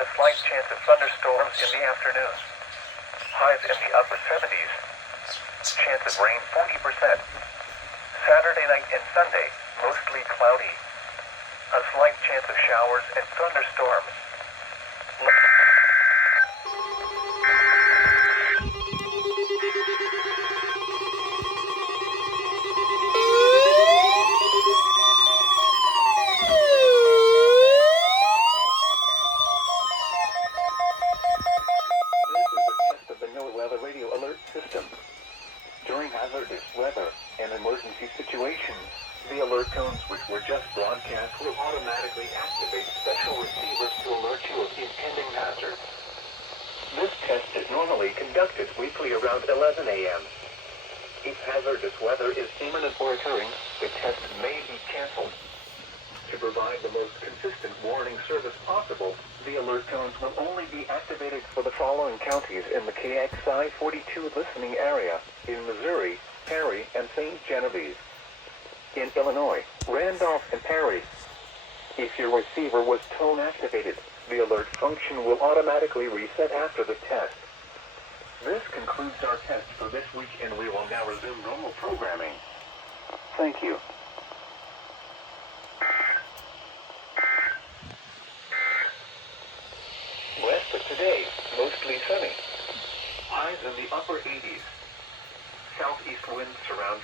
A slight chance of thunderstorms in the afternoon. Highs in the upper 70s. Chance of rain 40%. Saturday night and Sunday, mostly cloudy. A slight chance of showers and thunderstorms. During hazardous weather and emergency situations, the alert tones which were just broadcast will automatically activate special receivers to alert you of impending hazard. This test is normally conducted weekly around 11 a.m. If hazardous weather is imminent or occurring, the test may be canceled. To provide the most consistent warning service possible, the alert tones will only be activated for the following counties in the KXI42 listening area: in Missouri, Perry, and St. Genevieve. In Illinois, Randolph and Perry. If your receiver was tone activated, the alert function will automatically reset after the test. This concludes our test for this week, and we will now resume normal programming. Thank you. West of today, mostly sunny. Highs in the upper 80s. Southeast winds surround